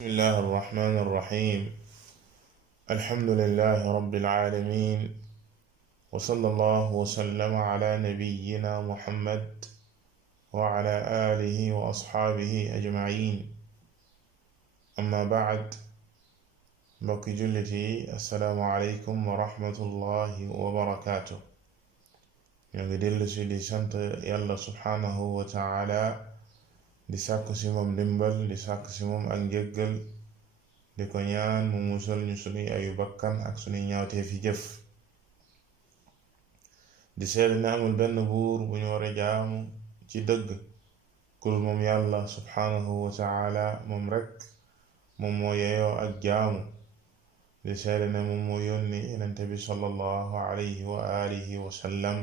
بسم الله الرحمن الرحيم. الحمد لله رب العالمين، وصلى الله وسلم على نبينا محمد وعلى آله وأصحابه أجمعين. أما بعد، mbokki jullit yi assalaamu aleykum wa rahmatullahi wa barakaatu. ñoo ngi dellu si di sant yàlla subhaanahu wa taala, di sàkku si moom ndimbal, di sàkku si moom ak njëggal, di ko ñaan mu musal ñu sunuy ayu bakkan ak sunuy ñaawtee fi jëf. di seede ne amul benn buur bu ñu war a jaamu ci dëgg kul moom yàlla subhaanahu wa taala. moom rekk moom moo yeyoo ak jaamu. di seede ne moom moo yónni yonent bi sallallahu alayhi wa alihi wa sallam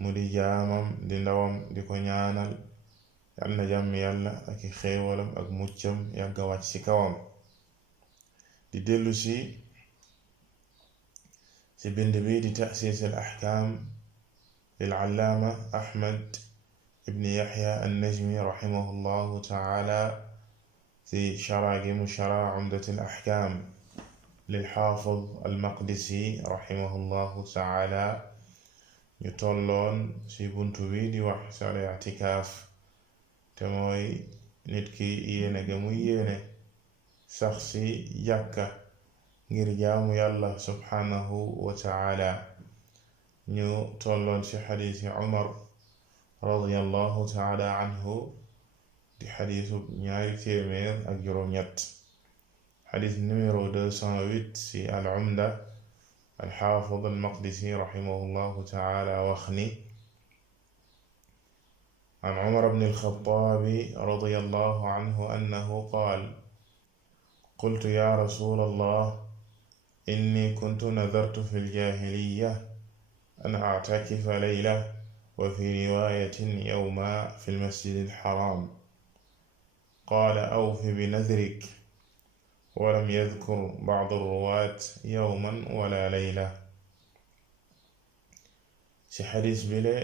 mu di jaamam di ndawam, di ko ñaanal yal na jàmm yàlla ak i xéewalam ak muccam yàgga wàcc ci kawam. di dellu si bind bi di ta'siis al ahkaam lil allaama ahmad ibn yahya an-najmi rahimahullahu taala, ci shara gi mu shara umdat al ahkaam lil xaafid al maqdisi rahimahullahu taala. ñu tolloon ci buntu bi di wax ci al i'tikaaf, te mooy nit ki yéene ga muy yéene sax ci jàkka ngir jaamu yàlla subhanahu wa taala. ñu tolloon ci xadiisi Umar radiyallahu taala anhu, di xadiisu 207. xadiis numéro 208 ci al umda. al xaafid al maqdisi rahimahullahu taala wax ni: عن عمر بن الخطاب رضي الله عنه أنه قال: قلت يا رسول الله إني كنت نذرت في الجاهلية أن أعتكف ليلة، وفي رواية يوما في المسجد الحرام. قال: أوف بنذرك. ولم يذكر بعض الرواة يوما ولا ليلة. ci xadiis bile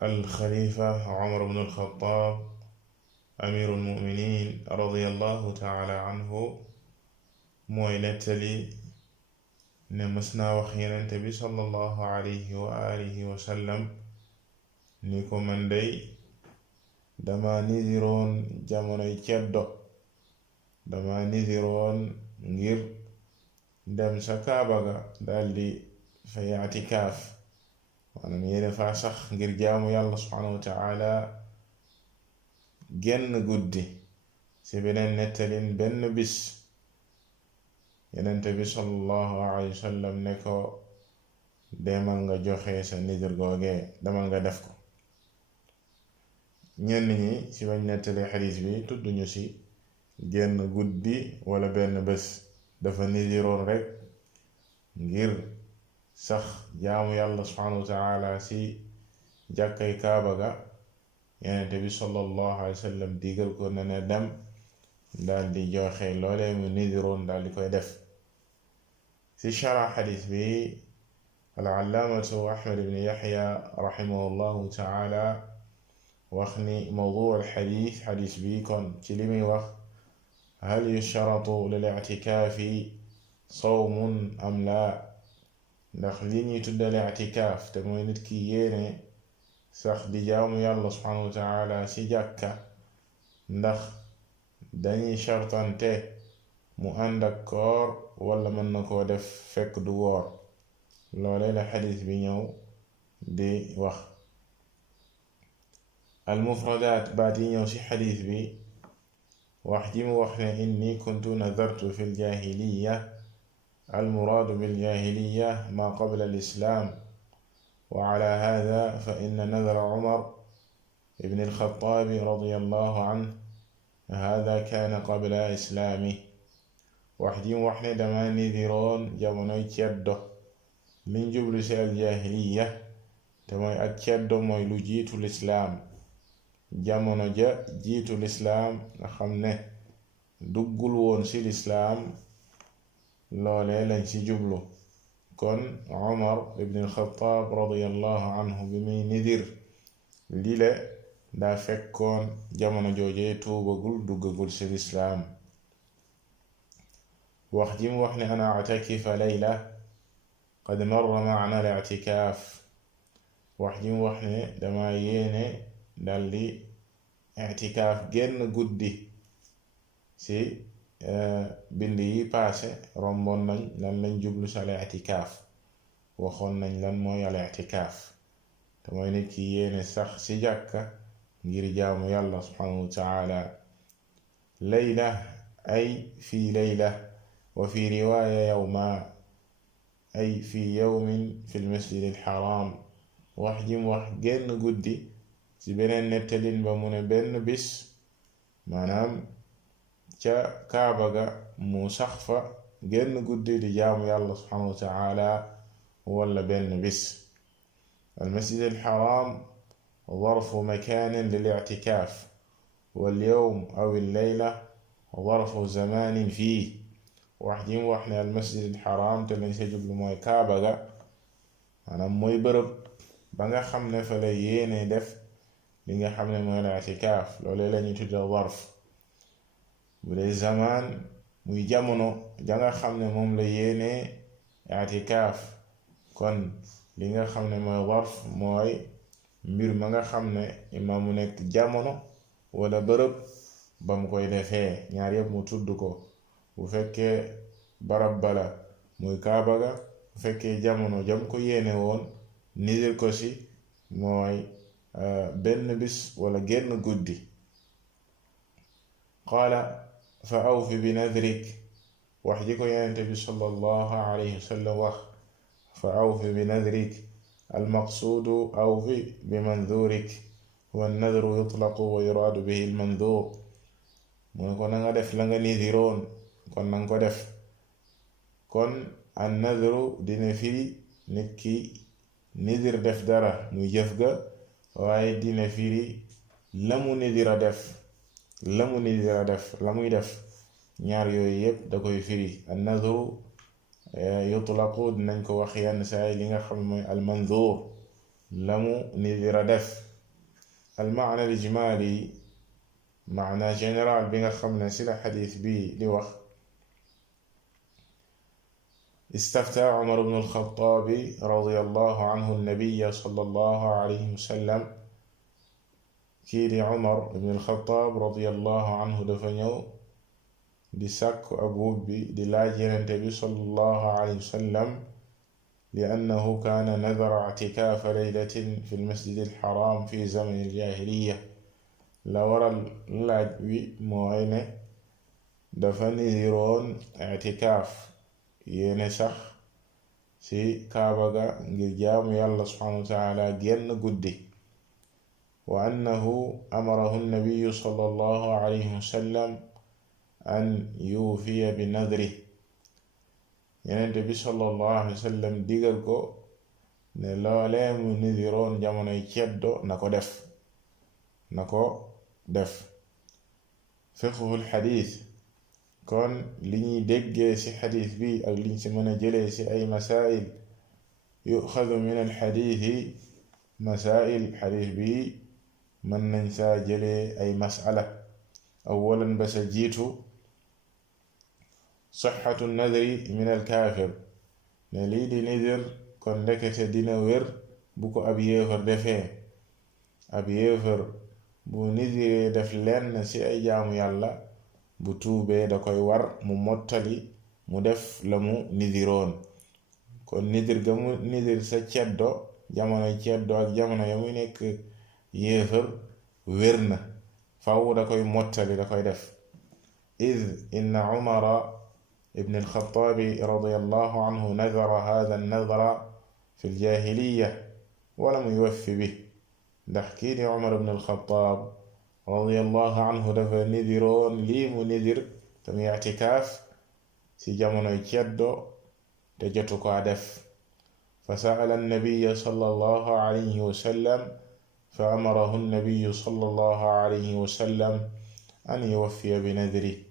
alxalifa Umar bnu alxataab amiru almuminin radiyallahu taala anhu mooy nettali ne mës naa wax Yonent bi sallallahu alayhi wa alihi wa sallam ni ko: man dey dama nidiroon jamonoy ceddo, dama nidiroon ngir dem sa Kaaba ga daldi fa i'tikaaf, maanaam yéene faa sax ngir jaamu yàlla subhanahu wa taala genn guddi. ci beneen nettalin benn bis, Yonent bi sallallahu alayhi wa sallam ne ko: demal nga joxe sa nidir googee, demal nga def ko. ñenn ñi ci bañ nettali xadiis bi tudduñu ci genn guddi wala benn bés, dafa nidiroon rekk ngir sax jaamu yàlla subhanahu wa taala ci jàkkay Kaaba ga. Yonent bi sallallahu alayhi wa sallam digal ko na ne dem daal di joxe loolee mu nidiroon daal di koy def. ci shara xadiis bi al-allaamatu Ahmad ibn Yahya rahimahullahu taala wax ni mawduu al-xadiis, xadiis bi kon ci li muy wax: hal yushratu lil i'tikaafi sawmun am laa? ndax li ñuy tuddal i'tikaaf te mooy nit ki yéene sax di jaamu yàlla subhanahu wa taala ci jàkka, ndax dañuy shartante mu ànd ak koor wala mën na koo def fekk du woor. loole la xadiis bi ñëw di wax. al mufradaat, baat yi ñëw ci xadiis bi wax ji mu wax ne: inni kuntu nadartu fi ljahiliya. المراد بالجاهلية ما قبل الإسلام، وعلى هذا فإن نذر عمر بن الخطاب رضي الله عنه هذا كان قبل إسلامه. waxji mu wax ne dama nidiroon jamonoy ceddo, liñ jublu ci aljaahiliya te mooy ak ceddo mooy lu jiitu lislaam, jamono ja jiitu lislaam nga xam ne duggul woon ci lislaam, loole lañ ci jublu. kon Umar ibn al-Khattab radiyallahu anhu bi muy nidir lile daa fekkoon jamono joojee tuubagul duggagul ci lislaam. wax ji mu wax ne ana atakifa layla qad marra maana al-i'tikaaf, wax ji mu wax ne dama yéene daldi i'tikaaf genn guddi ci bind yi paase romboon nañ lan lañ jublu ci al-i'tikaaf, waxoon nañ lan mooy al-i'tikaaf te mooy nit ki yéene sax ci jàkka ngir jaamu yàlla subhanahu wa ta'ala. layla ay fi layla wa fi riwaaya yawma ay fi yawmin fi al-masjid al-haram. wax ji mu wax genn guddi ci beneen nettalin ba mu ne benn bis, maanaam ca kaaba ga mu sax fa genn guddi di jaamu yàlla subhanahu wa ta'ala wala benn bis. al-masjid al-haram ظرف مكان للاعتكاف، واليوم أو الليلة ظرف زمان فيه. wax ji mu wax ne al-masjid al-haram te lañ sa jublu mooy kaaba ga, maanaam mooy bërëb ba nga xam ne fa la yéene def li nga xam ne mooy al-i'tikaaf, loolu lañuy tudde zarf. bu dee zamaan muy jamono ja nga xam ne moom la yéene i'tikaaf, kon li nga xam ne mooy zarf mooy mbir ma nga xam ne imaam mu nekk jamono wala bërëb ba mu koy defee, ñaar yépp mu tudd ko. bu fekkee barab bala muy kaaba ga, bu fekkee jamono jam ko yéene woon nidir ko ci mooy benn bis wala genn guddi. qaala fa awfi bi nadrik, wax ji ko Yonent bi sallallahu alayhi wa sallam wax, fa awfi bi nadrik almaqsuudu awfi bi manduurik, wa nadru yutlaqu wa yuraadu bihi almanduur. mu ne ko na nga def la nga nidiroon, kon nanga ko def. kon an nadru dina firi nit ki nidir def dara muy jëf ga, waaye dina firi la mu nidira def, la muy def, ñaar yooyu yépp da koy firi. an nadru yutlaqu dinañ ko wax yenn saay li nga xam mooy al manzuur, la mu nidira def. al maana al ijmaali, maana général bi nga xam ne ci la xadiis bi di wax, istafta Umar ibn al-Khattab radiyallahu anhu an-nabiyya sallallahu alayhi wa sallam. kii di Umar ibn al-Khattab radiyallahu anhu dafa ñëw di sàkku ab wubbi di laaj Yonent bi sallallahu alayhi wa sallam, li annahu kaana nadara i'tikaafa laylatin fi al-masjid al-haram fi zaman al-jaahiliyya. la waral laaj wi mooy ne dafa nidiroon i'tikaaf, yéene sax ci kaaba ga ngir jaamu yàlla subhanahu wa ta'ala genn guddi. wa annahu amarahu an-nabiyyu sallallahu alayhi wa sallam an yuufiya bi nadri, Yonent bi sallallahu alayhi wa sallam digal ko ne loolee mu nidiroon jamonoy ceddo na ko def. fiqhul xadiis, kon li ñuy déggee ci xadiis bi ak liñ ci mën a jëlee ci ay masaa'il, yuxadu min al xadiisi masaa'il, xadiis bi mën nañ saa jëlee ay mas'ala. awalan ba sa jiitu, sixatu nadri min al kaafir, ne lii di nidir kon ndekete dina wér bu ko ab yéefar defee. ab yéefar bu nidiree def lenn ci ay jaamu yàlla, bu tuubee da koy war mu mottali mu def la mu nidiroon. kon nidir ga mu nidir sa ceddo, jamonoy ceddo ak jamono ya muy nekk yéefar, wér na, faw da koy mottali, da koy def. id inna Umara ibn al-Khattabi radiyallahu anhu nadara hadha an-nadra fi al-jaahiliyya wa lam yuwaffi bihi, ndax kii di Umar ibn al-Khattab radiyallahu anhu dafa nidiroon lii mu nidir te muy i'tikaaf ci jamonoy ceddo te jotu ko def. fa sa'ala an-nabiyya sallallahu alayhi wa sallam fa amarahu an-nabiyyu sallallahu alayhi wa sallam an yuwaffiya bi nadri,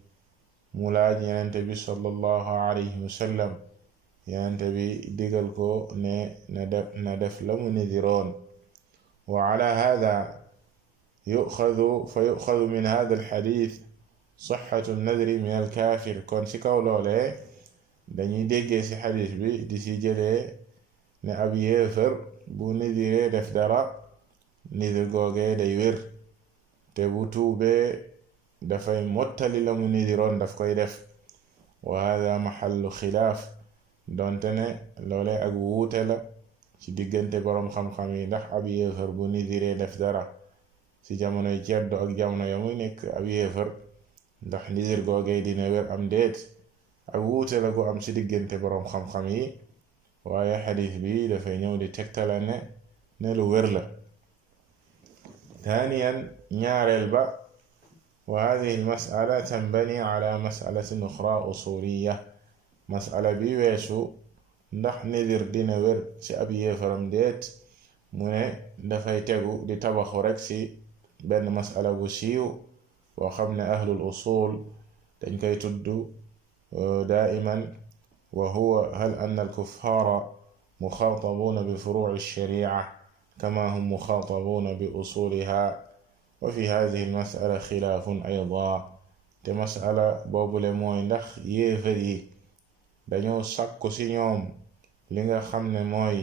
mu laaj Yonent bi sallallahu alayhi wa sallam, Yonent bi digal ko ne na def la mu nidiroon. wa ala hada, yuxadu min hada alxadis sixatu nadri min alkaafir. kon ci kaw loolee dañuy déggee ci xadis bi di ci jëlee ne ab yéefar bu nidiree def dara nidir googee day wér, te bu tuubee dafay mottali la mu nidiroon daf koy def. wa hada maxallu xilaaf, donte ne loolee ak wuute la ci diggante boroom xam-xam yi, ndax ab yéefar bu nidiree def dara ci jamonoy ceddo ak jamono ya muy nekk ab yéefar, ndax nidir googee dina wér am déet. ak wuute la gu am ci diggante boroom xam-xam yi, waaye xadiis bi dafay ñëw di tegtala ne lu wér la. ثانيا ñaareel ba wa hadihi almasala tanbani ala masalatin uxra usuliya. masala bi weesu ndax nidir dina wér ci ab yéefaram déet, mu ne dafay tegu di tabaxu rekk ci benn masala bu siiw boo xam ne ahlul usul dañ koy tudd daa'iman, wa huwa hal anna al-kuffaara muxaatabuuna bi furuuci ash-shariica kamaa hum muxaatabuuna bi usuulihaa, wa fi haadihi al-mas'ala xilaafun aydan. te masala boobule mooy ndax yéefar yi dañoo sàkku ci ñoom li nga xam ne mooy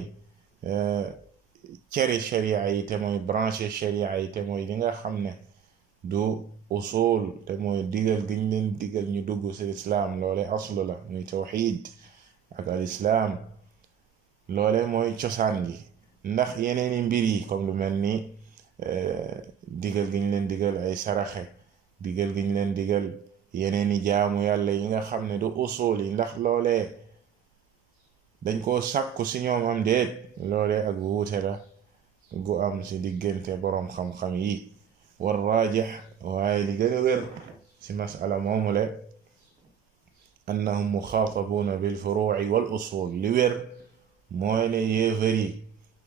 ceri sharia yi, te mooy branche sharia yi, te mooy li nga xam ne du usul, te mooy digal gi ñu leen digal ñu dugg ci lislaam. loole aslu la, muy tawxiid ak al islaam, loole mooy cosaan gi. ndax yeneeni mbir yi comme lu mel ni digal gi ñu leen digal ay saraxe, digal gi ñu leen digal yeneeni jaamu yàlla yi nga xam ne du usul yi, ndax loolee dañ koo sàkku ci ñoom am déet, loolee ak wuute la gu am ci diggante boroom xam-xam yi. war raajix, waaye li gën a wér ci masala moomule, annahum muxaatabuuna bil furuuci wal usul. li wér mooy ne yéefar yi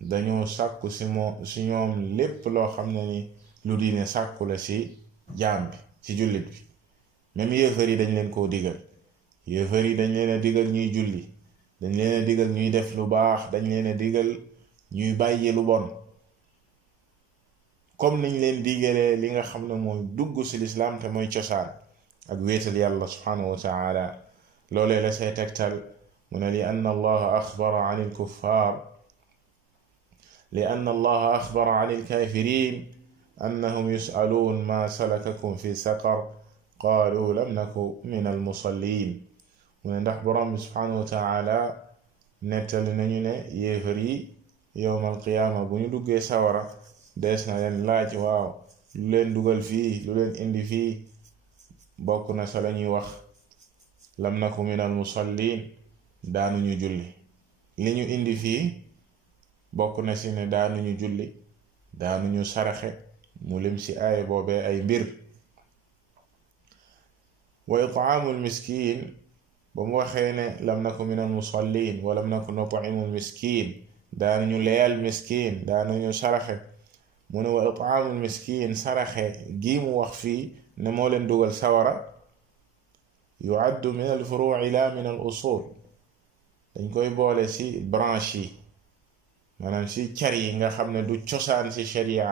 dañoo sàkku ci ñoom lépp loo xam ne ni lu diine sàkku la ci jaam bi, ci jullit bi. même yéefar yi dañ leen koo digal. yéefar yi dañ leen a digal ñuy julli, dañ leen a digal ñuy def lu baax, dañ leen a digal ñuy bàyyi lu bon, comme niñ leen digalee li nga xam ne mooy dugg ci lislaam te mooy cosaan ak wéetal yàlla subhanahu wa taala. loolee la say tegtal mu ne li anna allaha axbara an alkuffaar li anna allaha axbara an alkaafirin annahum yusaluun ma salakakum fi saqar qaalu lam naku min almusallin. mu ne ndax borom bi subhanahu wa taala nettali nañu ne yéefar yi yowmal qiyaama bu ñu duggee sawara dees na leen laaj, waaw lu leen dugal fii, lu leen indi fii. bokk na sa lañuy wax lam naku min al musallin, daanuñu julli. li ñu indi fii bokk na ci ne daanuñu julli, daanuñu saraxe, mu lim ci aaya boobee ay mbir. wa it'aamul miskiin, ba mu waxee ne lam naku min al musallin wa lam naku nut'imul miskiin, daanuñu leyal miskiin, daanuñu saraxe. mu ne wa it'aamul miskiin, saraxe gii mu wax fii ne moo leen dugal sawara, yu'addu min al furuu'i la min al usul, dañ koy boole ci branche yi, maanaam ci car yi nga xam ne du cosaan ci sharia.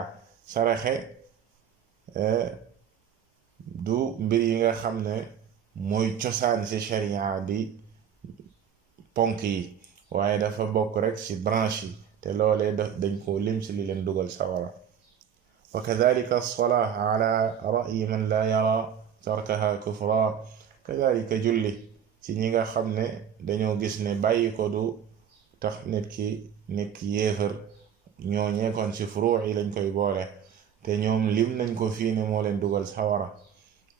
saraxe du mbir yi nga xam ne mooy cosaan ci sharia di ponk yi, waaye dafa bokk rekk ci branche yi, te loolee dañ koo lim ci li leen dugal sawara. wa kadhalika as-salaah ala ra'yi man la yara tarkaha kufra. kadhalika julli ci ñi nga xam ne dañoo gis ne bàyyi ko du tax nit ki nekk yéefar, ñoo ñeekoon ci furuu yi lañ koy boole, te ñoom lim nañ ko fii ne moo leen dugal sawara.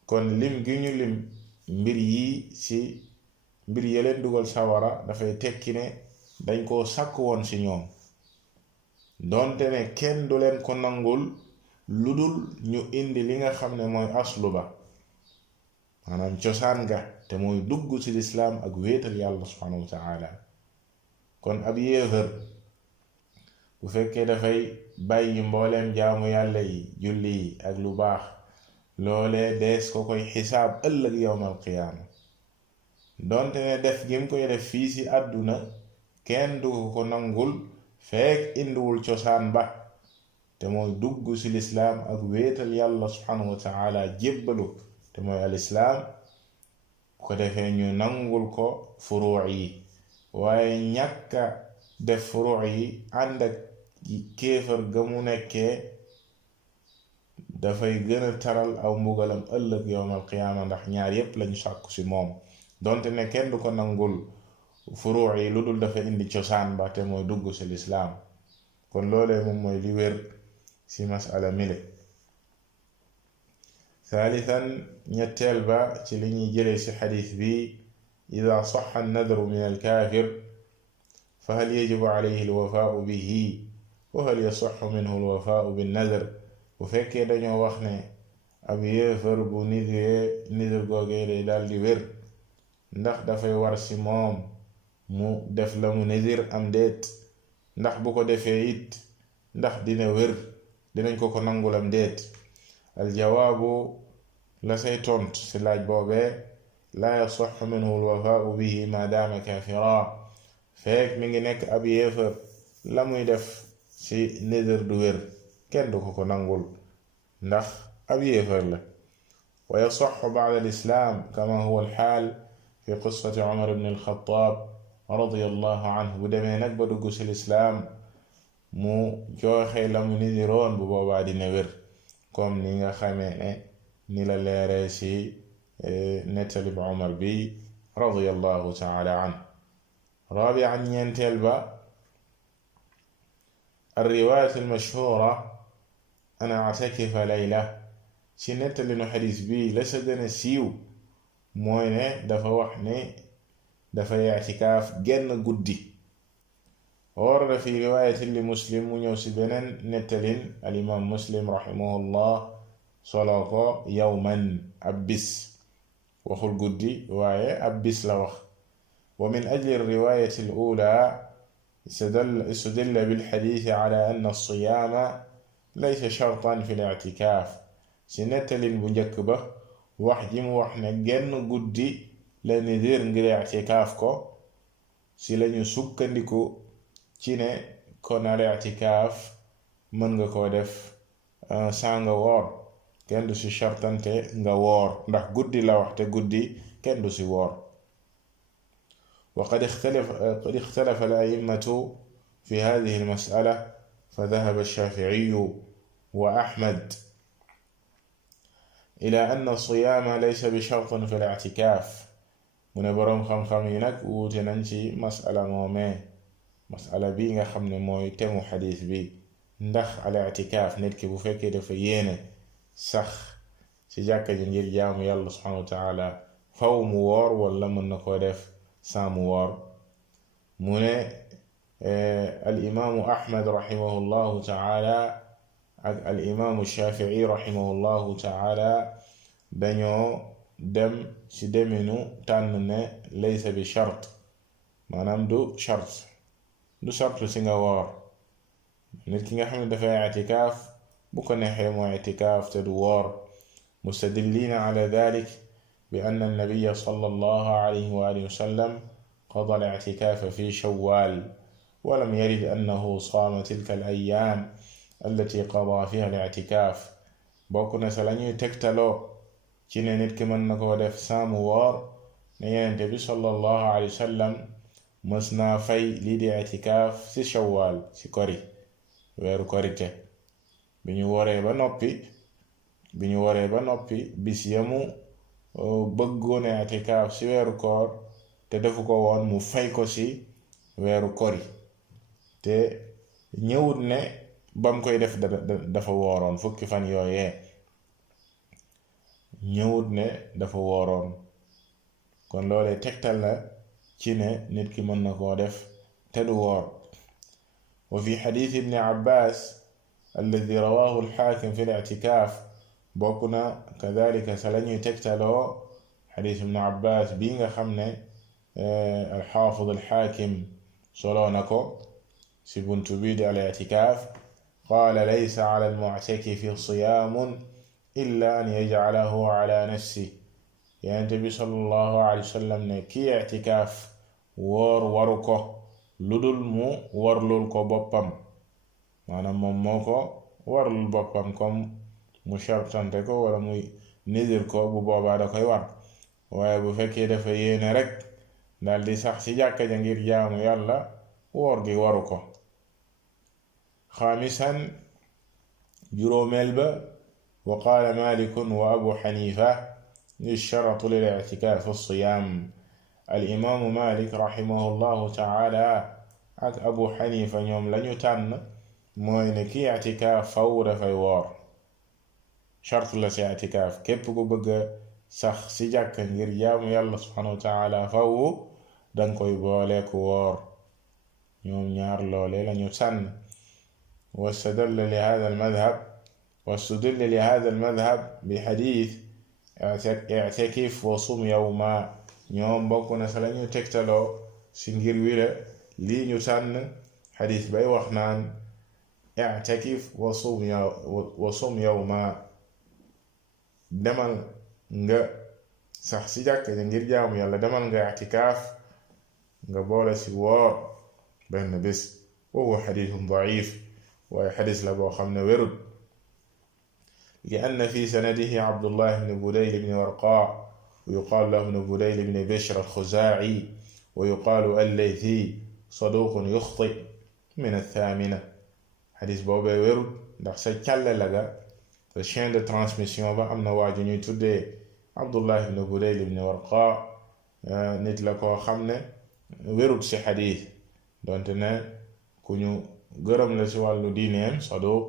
kon lim gi ñu lim mbir yi ci mbir ya leen dugal sawara dafay tekki ne dañ koo sàkk woon ci ñoom, doonte ne kenn du leen ko nangul lu dul ñu indi li nga xam ne mooy aslu ba, maanaam cosaan ga, te mooy dugg ci lislaam ak wéetal yàlla subhanahu wa taala. kon ab yéefar bu fekkee dafay bàyyi mbooleem jaamu yàlla yi, julli yi ak lu baax, loolee dees ko koy xisaab ëllëg yowmal qiyaama, doonte ne def gim koy def fii ci àdduna kenn du ko nangul fekk indiwul cosaan ba, te mooy dugg ci lislaam ak wéetal yàlla subhanahu wa taala jébbalu te mooy al islaam ko defee ñu nangul ko furuu yi waaye ñàkka def furuu yi ànd ak kéefër ga mu nekkee dafay gën a taral aw mbugalam ëllëg yowmal qiyaama ndax ñaar yépp lañu sàkku ci moom donte ne kenn du ko nangul furuu yi lu dul dafa indi cosaan ba te mooy dugg ci lislaam kon loolee moom mooy li wér ci masala mile thalithan ñetteel ba ci li ñuy jëlee ci xadiis bi ida saxa annadru min alkaafir fa hal yajibu alayhi alwafaau bihi wa hal yasixu minhu alwafaau binnadr bu fekkee dañoo wax ne ab yéefar bu nidir googee day daal di wér ndax dafay war ci moom mu def la mu nidir am déet ndax bu ko defee it ndax dina wér dinañ ko nangulam déet aljawaabu la say tont ci laaj boobee laa yasixu minhu alwafaau bihi ma daama kaafira fekk mi ngi nekk ab yéefar la muy def ci nidir du wér kenn du ko nangul ndax ab yéefar la wa yasixu ba'da al-islaam kama huwa al-xaal fi qissati Umar ibn al-Xattaab radiyallahu anhu bu demee nag ba dugg ci lislaam mu joxe la mu nidiroon bu boobaa dina wér comme ni nga xamee ne ni la leeree ci nettali bu Umar bi radiyallahu ta'ala anhu raabi'an ñeenteel ba الرواية المشهورة أنا أعتكف ليلة ci nettali nu xadis bi la sa gën a siiw mooy ne dafa wax ne dafay i'tikaaf genn guddi warada fi riwaayatin li Muslim mu ñëw ci beneen nettalin alimaam Muslim rahimahullah solo ko yawman ab bis waxul guddi waaye ab bis la wax wa min ajli riwaayati al-uula istudilla bil xadiisi ala anna as-siyaama laysa shartan fi al-i'tikaaf ci nettalin bu njëkk ba wax ji mu wax ne genn guddi la nidir ngir i'tikaaf ko ci lañu sukkandiku ci ne kon al-i'tikaaf mën nga koo def saa nga woor kenn du ci shartante nga woor ndax guddi la wax te guddi kenn du ci woor وقد اختلف الأئمة في هذه المسألة فذهب الشافعي وأحمد إلى أن الصيام ليس بشرط في الاعتكاف من بروم خم yi nag wuute nañ ci masala moomee masala bi nga xam ne mooy temu xadiis bi ndax al-i'tikaaf nit ki bu fekkee dafa yéene sax ci jàkka ji ngir jaamu yàlla subhanahu wa taala faw mu woor wala mën na koo def saa mu woor mu ne al imaamu Ahmad rahimahullahu taala ak al imaamu Shafii rahimahullahu taala dañoo dem ci deminu tànn ne laysa bi shart maanaam du shart ci nga woor nit ki nga xam ne dafay i'tikaaf bu ko neexee moo i'tikaaf te du woor mustadillina ala dalik bi anna an-nabiyya sallallahu alayhi wa alihi wa sallam qada al-i'tikaaf fi shawwal wa lam yarid annahu saama tilka al-ayyaam allati qada fiha al-i'tikaaf bokk na sa lañuy tegtaloo ci ne nit ki mën na koo def saamu woor ne Yonent bi sallallahu alayhi wa sallam mës naa fay lii di i'tikaaf ci shawwal ci kori weeru korite bi ñu woree ba noppi bis yamu bëggoon i'tikaaf ci weeru koor te defu ko woon mu fay ko ci weeru kori te ñëwut ne bam koy def dafa wooroon fukki fan yooyee ñëwut ne dafa wooroon kon loolee tegtal na ci ne nit ki mën na koo def te du woor wa fi xadiis ibn Abbaas alladi rawaahu al-Xaakim fi al-i'tikaaf bokk na kadalika sa lañuy tegtaloo xadiis ibn Abbaas bii nga xam ne al-Xaafid al-Xaakim soloo na ko ci buntu bii di al-i'tikaaf qaala laysa ala al-mu'takifi siyaamun illa an yaj'alahu ala nafsihi Yonent bi sallallahu alayhi wa sallam ne kii i'tikaaf woor waru ko ludul mu warlul ko boppam maanaam moom moo ko warul boppam comme mu shartante ko wala muy nidir ko bu boobaa da koy war waaye bu fekkee dafa yéene rek dal di sax ci jàkka ja ngir jaamu yàlla woor gi waru ko xaamisan juróomeel ba wa qaala malikun wa abu xanifa yushtaratu lil i'tikaaf as-siyaam al imaamu malik rahimahullahu taala ak abu xanifa ñoom lañu tànn mooy ne ki i'tikaaf faw dafay woor chart la ci i'tikaaf képp ku bëgg sax ci jàkka ngir jaamu yàlla subhanahu wa taala faw danga koy booleeku woor ñoom ñaar loole lañu tànn واستدل لهذا المذهب بحديث اعتكف وصم يوما ñoom bokk na sa lañu tegtaloo ci ngir wila lii ñu tànn xadis bay wax naan i'takif wa sum yawma demal nga sax ci jàkka ja ngir jaamu yàlla demal nga i'tikaaf nga boole ci woor benn bés wa huwa xadisun da'if waaye xadis la boo xam ne wérut li anna fi sanadihi abdullah ibn budayl ibn warqa wa yuqaalu lahu ibn budayl ibn bishr al-khuzaa'i wa yuqaalu al-laythi saduqun yuxti min athamina xadis boobee wérut ndax sa càlle la ga sa chaîne de transmission ba am na waaju ñuy tuddee abdullah ibn budayl ibn warqa nit la koo xam ne wérut ci xadis donte ne ku ñu gërëm la ci wàllu diineem saduq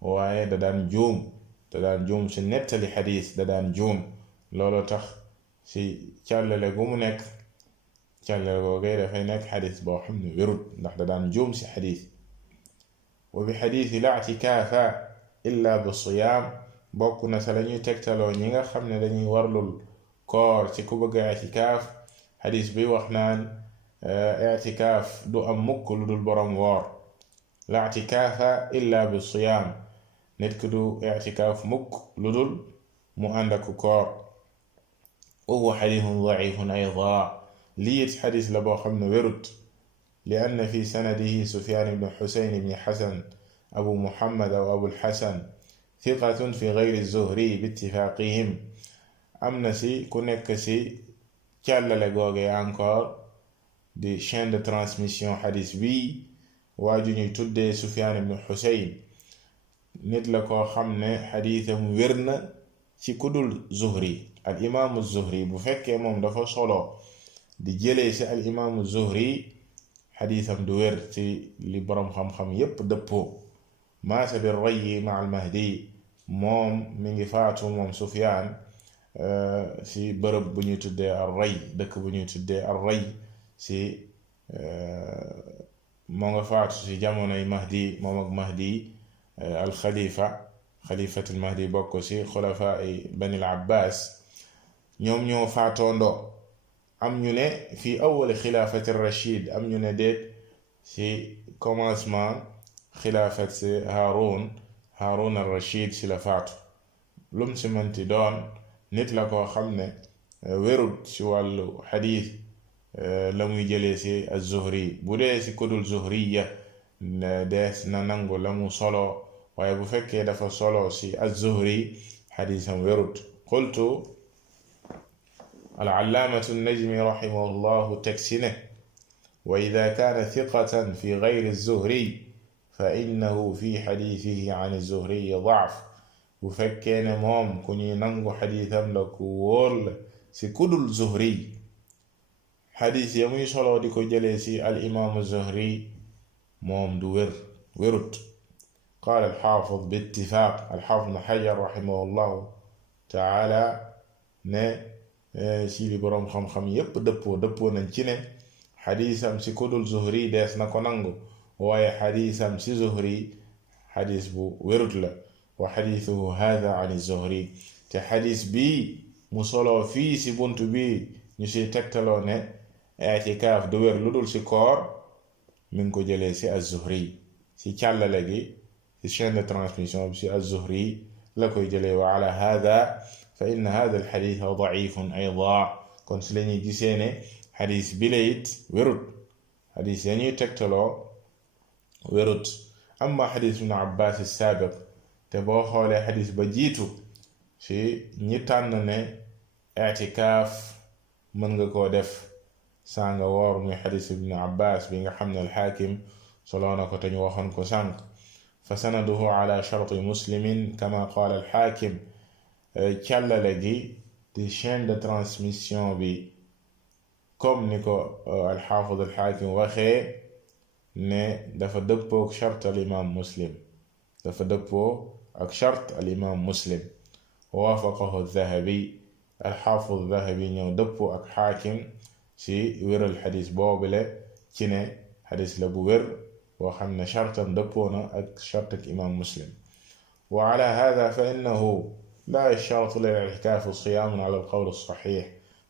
waaye da daan juum ci nettali xadis da daan juum loolu tax ci càllale gu mu nekk càllale googay dafay nekk xadis boo xam ne wérut ndax da daan juum ci xadis wa bi xadisi la i'tikaafa illa bi siyaam bokk na sa lañuy tegtaloo ñi nga xam ne dañuy warlul koor ci ku bëgg i'tikaaf xadis bi wax naan i'tikaaf du am mukk lu dul boroom woor la i'tikaafa illa bi siyaam nit ki du i'tikaaf mukk lu dul mu ànd ak koor wa huwa xadiisun daciifun aydan lii it xadis la boo xam ne wérut li anna fi sanadihi sufyaan ibn xusayn ibn xasan abu muhammad aw abul xasan thiqatun fi gayri zuhri bi ittifaaqihim am na si ku nekk si càllale googe encore di chaîne de transmission xadis bii waaju ñuy tuddee sufyaan ibn xusayn nit la koo xam ne xadiisam wér na ci kudul zuhri al imaamu zuhri bu fekkee moom dafa solo di jëlee ci al imaamu zuhri xadiisam du wér ci li boroom xam-xam yépp dëppoo maata bi rayyi ma al mahdi moom mi ngi faatu moom sufyaan ci bërëb bu ñuy tuddee al ray dëkk bu ñuy tuddee al ray ci moo nga faatu ci jamonoy mahdi moom ak mahdi al xalifatul mahdi bokk ci xulafaa bani al abbas ñoom ñoo faatoondoo am ñu ne fi awwal xilaafati rachid am ñu ne déet ci commencement xilaafat ci Haarun al rachid ci la faatu lum ci mënti doon nit la koo xam ne wérut ci wàllu xadiis la muy jëlee ci az-Zuhri bu dee ci kudul Zuhriya dees na nangu la mu solo waaye bu fekkee dafa solo ci az-Zuhri xadiisam wérut qultu al-allaamatu an-Najmi rahimahullahu tegsine wa idaa kaana thiqatan fi gayri az-Zuhri fa innahu fi xadiisihi an az-Zuhri da'f bu fekkee ne moom ku ñuy nangu xadiisam la ku wóor la ci kudul Zuhri xadiis ya muy solo di ko jëlee ci al imaamu Zuhri moom du wérut qaala al-Xaafid bi ittifaaq al-Xaafid ibn Hajar rahimahullahu taala ne ci li boroom xam-xam yépp dëppoo nañ ci ne xadiisam ci kudul Zuhri dees na ko nangu waaye xadiisam ci Zuhri xadiis bu wérut la wa xadiisuhu haada an Zuhri te xadiis bii mu solo fii ci bunt bi ñu ci tegtaloo ne i'tikaaf du wér lu dul ci koor mi ngi ko jëlee ci az-Zuhri ci càllale gi ci chaîne de transmission bi ci az-Zuhri la koy jëlee wa ala haada fa inna haada al-xadiis da'ifun aydan kon ci lañuy gisee ne xadiis bi la it wérut xadiis ya ñuy tegtaloo wérut amma xadiis ibn Abbaas as-saabiq te boo xoolee xadis ba jiitu ci ñi tànn ne i'tikaaf mën nga koo def saa nga woor muy xadis ibn abbas bi nga xam ne alxaakim soloo na ko te ñu waxoon ko sànq fa sanaduhu ala sharti muslimin kama qaala alxaakim càllale gi di chaîne de transmission bi comme ni ko alxaafid alxaakim waxee ne dafa dëppoo ak chart al imam muslim dafa dëppoo ak chart al imam muslim waafaqahu dahabi alxaafid dahabi ñëw dëppoo ak xaakim ci wéral xadis boobule ci ne xadis la bu wér boo xam ne chartam dëppoo na ak chart ak imam muslim wa ala hada fa innahu la yashtaratu lil i'tikaaf siyaamun ala alqawl alsaxix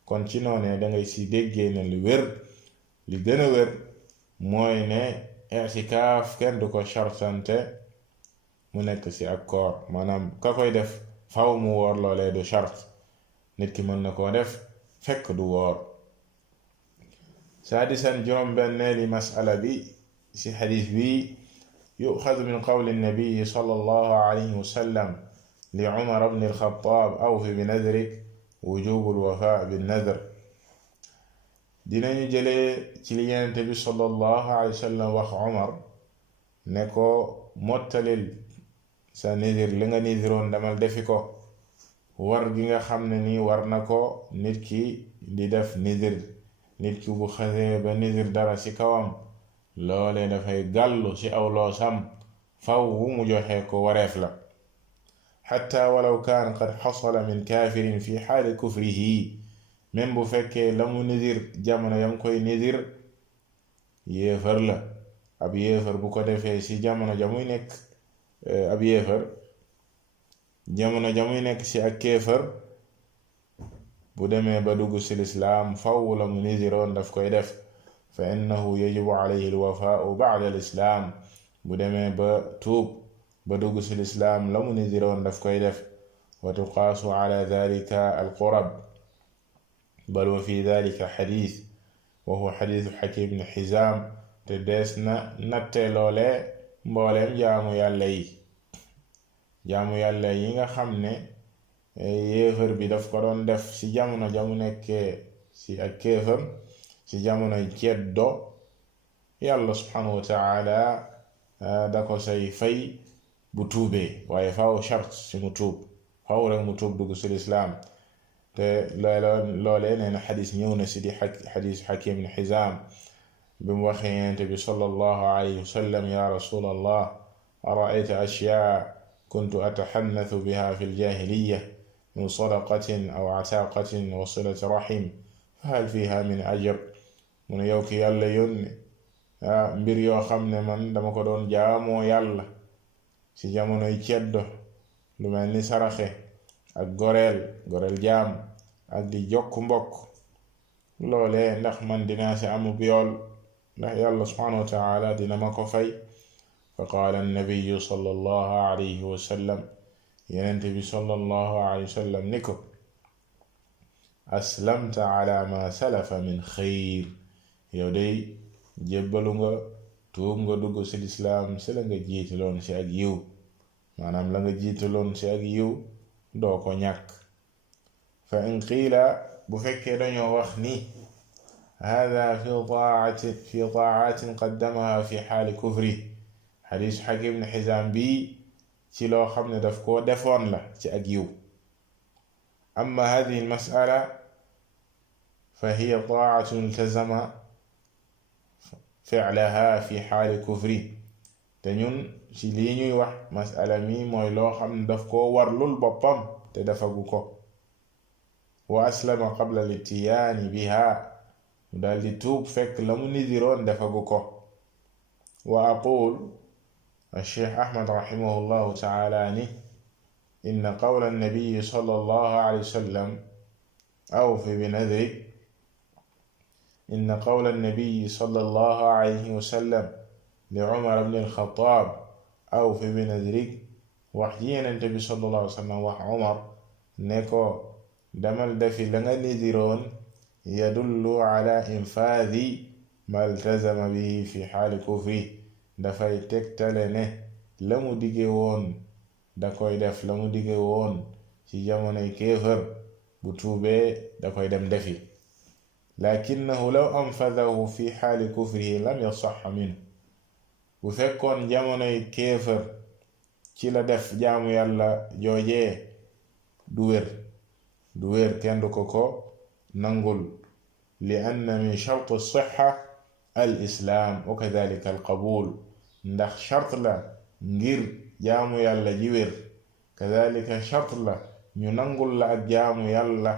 kon ci noonee dangay si déggee ne li wér li gën a wér mooy ne i'tikaaf kenn du ko chartante mu nekk ci ak koor maanaam ka koy def faw mu woor loolee du chart nit ki mën na koo def fekk du woor saadisan juróom-benneeli masala bi ci xadis bi yuxadu min qawli nabiyi sallallahu alayhi wa sallam li Umar ibn al-Khattab awfi bi nadrik wujubu al-wafa bin nadr dinañu jëlee ci li Yonent bi sallallahu alayhi wa sallam wax Umar ne ko mottalil sa nidir li nga nidiroon demal defi ko war gi nga xam ne nii war na ko nit ki di def nidir nit ki bu xasee ba nidir dara ci kawam loolee dafay gàllu ci aw loosam faw mu joxe ko wareef la xatta walaw kaan qad xasala min kaafirin fi xaali kufrihi même bu fekkee la mu nidir jamono yam koy nidir yéefar la ab yéefar bu ko defee ci jamono jamuy nekk ab yéefar jamono jamuy nekk ci ak kéefar bu demee ba dugg ci lislaam faw la mu nidiroon daf koy def fa innahu yajibu alayhi alwafaau ba'da alislaam bu demee ba tuub ba dugg ci lislaam la mu nidiroon daf koy def wa tuqaasu ala dalika alqurab bal wa fi dalika xadis wa huwa xadisu Xakim ibn Xizaam te dees na natte loole mbooleem jaamu yàlla yi nga xam ne yéefar bi daf ko doon def ci jamono jamu nekkee ci ak kéefar ci jamonoy ceddo yàlla subhanahu wa taala da ko say fay bu tuubee waaye faaw chart ci mu tuub faaw rek mu tuub dugg ci lislaam te loolee nee na xadis ñëw na ci di xadis Xakim ibn Xizaam bi mu waxee Yonent bi sallallahu alayhi wa sallam ya rasulallah ara'ayta ashyaa kuntu ataxannathu biha fi ljahiliya min sadaqatin aw ataaqatin wa silati rahim fa hal fiha min ajr mu ne yow ki yàlla yónni mbir yoo xam ne man dama ko doon jaamoo yàlla ci jamonoy ceddo lu mel ni saraxe ak goreel jaam ak di jokk mbokk loolee ndax man dinaa ci amub yool ndax yàlla subhanahu wa taala dina ma ko fay fa qaala annabiyu sallallahu alayhi wa sallam Yonent bi sallallahu alayhi wa sallam ni ko aslamta ala ma salafa min xayr yow day jébbalu nga tuub nga dugg ci lislaam ci la nga jiitaloon ci ak yiw maanaam la nga jiitaloon ci ak yiw doo ko ñàkk fa in qiila bu fekkee dañoo wax ni hada fi taatin qaddamaha fi xaali kufri xadiis Xakim ibn Xizaam bi ci loo xam ne daf koo defoon la ci ak yiw amma hadihi almasala fa hiya taatun iltazama ficlaha fi xaali kufri te ñun ci lii ñuy wax masala mi mooy loo xam ne daf koo warlul boppam te defagu ko wa aslama qabla littiyaani biha mu daldi tuub fekk la mu nidiroon defagu ko wa aqul الشيخ أحمد رحمه الله تعالى إن قول النبي صلى الله عليه وسلم أوف بنذرك إن قول النبي صلى الله عليه وسلم لعمر بن الخطاب أوف بنذرك وحجين النبي صلى الله عليه وسلم وح عمر نكو دمل دفي لنا نذرون يدل على إنفاذ ما التزم به في حال كفره dafay tegtale ne la mu dige woon da koy def la mu dige woon ci jamonoy kéefër bu tuubee da koy dem defi lakinnahu law anfadahu fi xaali kufrihi lam yasaxa minhu bu fekkoon jamonoy kéefër ci la def jaamu yàlla joojee du wér kenn du ko nangul li anna min shart as-sihha al islaam wa kadhalika al qabul ndax shart la ngir jaamu yàlla ji wér kadhalika shart la ñu nangul la ak jaamu yàlla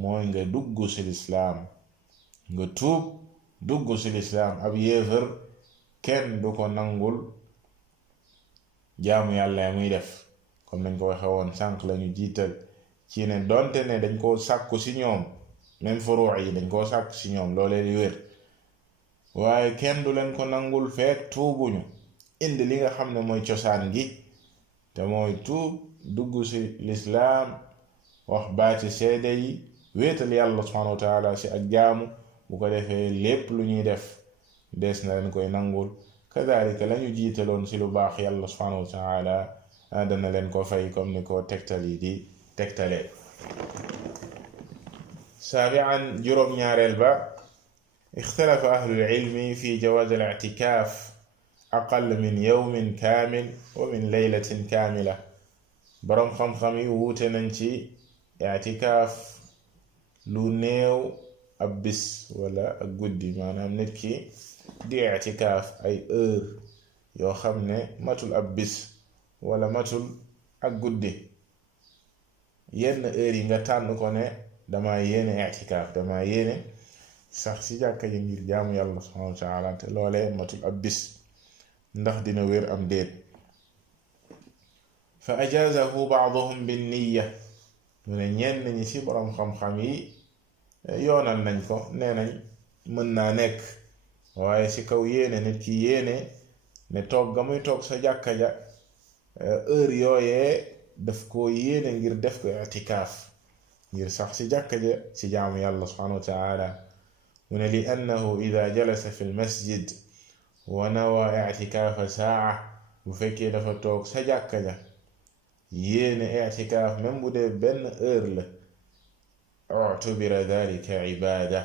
mooy nga dugg ci lislaam nga tuub dugg ci lislaam ab yéefër kenn du ko nangul jaamu yàlla ya muy def comme nañ ko waxe woon sànq lañu jiital ci ne donte ne dañ koo sàkku ci ñoom même furuu yi dañ koo sàkku ci ñoom loolee di wér waaye kenn du leen ko nangul fekk tuubuñu indi li nga xam ne mooy cosaan gi te mooy tuub dugg ci lislaam wax baati seede yi wéetal yàlla subhanahu wa taala ci ak jaamu bu ko defee lépp lu ñuy def des na leen koy nangul kadhalika lañu jiitaloon ci lu baax yàlla subhanahu wa taala dana leen ko fay comme ni ko tegtal yi di tegtalee saabi'an juróom-ñaareel ba ixtalafa ahlul ilmi fi jawaaz al i'tikaaf aqall min yawmin kaamil wa min laylatin kaamila boroom xam-xam yi wuute nañ ci i'tikaaf lu néew ab bis wala ak guddi maanaam nit ki di i'tikaaf ay heure yoo xam ne matul ab bis wala matul ak guddi yenn heure yi nga tànn ko ne dama yéene i'tikaaf dama yéene sax ci jàkka ji ngir jaamu yàlla subhanahu wa ta'ala te loolee matul ab bis ndax dina wér am déet fa ajaazahu ba'duhum bin niyya mu ne ñenn ñi ci boroom xam-xam yi yoonal nañ ko nee nañ mën naa nekk waaye ci kaw yéene nit ki yéene ne toog ga muy toog sa jàkka ja heure yooyee daf ko yéene ngir def ko i'tikaaf ngir sax ci jàkka ja ci jaamu yàlla subhanahu wa ta'ala mu ne li annahu ida jalasa fi l masjid wa nawa i'tikaafa saa bu fekkee dafa toog sa jàkka ja yéene i'tikaaf même bu dee benn heure la utubira dhalika ibada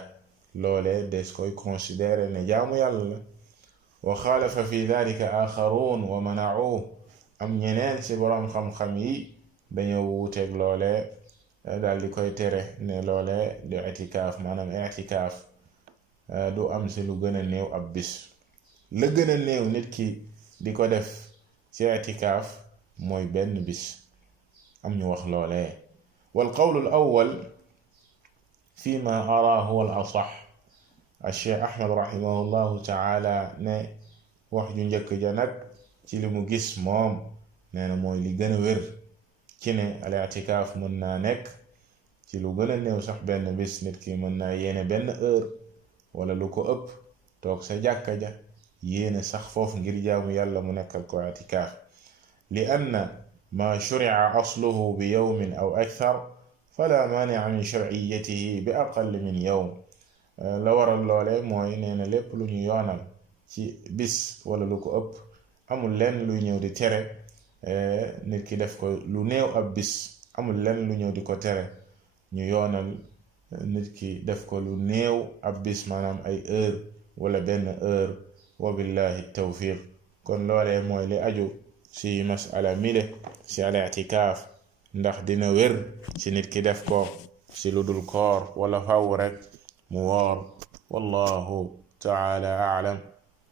loolee des koy considérer ne jaamu yàlla la wa xaalafa fi dhalika axaruun wa mana'uhu am ñeneen ci boroom xam-xam yi dañoo wuuteeg loolee daal di koy tere ne loolee du i'tikaaf maanaam i'tikaaf du am ci lu gën a néew ab bis la gën a néew nit ki di ko def ci i'tikaaf mooy benn bis am ñu wax loolee wal qawlu al awwal fi ma ara huwa al asax al-Cheikh Ahmad rahimahullahu ta'ala ne wax ju njëkk ja nag ci li mu gis moom nee na mooy li gën a wér ci ne al-i'tikaaf mën naa nekk ci lu gën a néew sax benn bis nit ki mën naa yéene benn heure wala lu ko ëpp toog sa jàkka ja yéene sax foofu ngir jaamu yàlla mu nekkal ko i'tikaaf li anna ma shuri'a asluhu bi yawmin aw akthar fala maani'a min shar'iyyatihi bi aqall min yawm la waral loole mooy nee na lépp lu ñu yoonal ci bis wala lu ko ëpp amul lenn luy ñëw di tere nit ki def ko lu néew ab bis amul lenn lu ñëw di ko tere ñu yoonal nit ki def ko lu néew ab bis maanaam ay heure wala benn heure wa billahi tawfiq kon loolee mooy li aju ci masala mile ci al-i'tikaaf ndax dina wér ci nit ki def ko ci lu dul koor wala faw rek mu woor wallahu ta'ala a'lam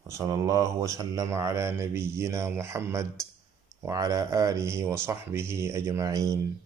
wa sallallahu wa sallama ala nabiyyina muhammad wa ala alihi wa sahbihi ajma'in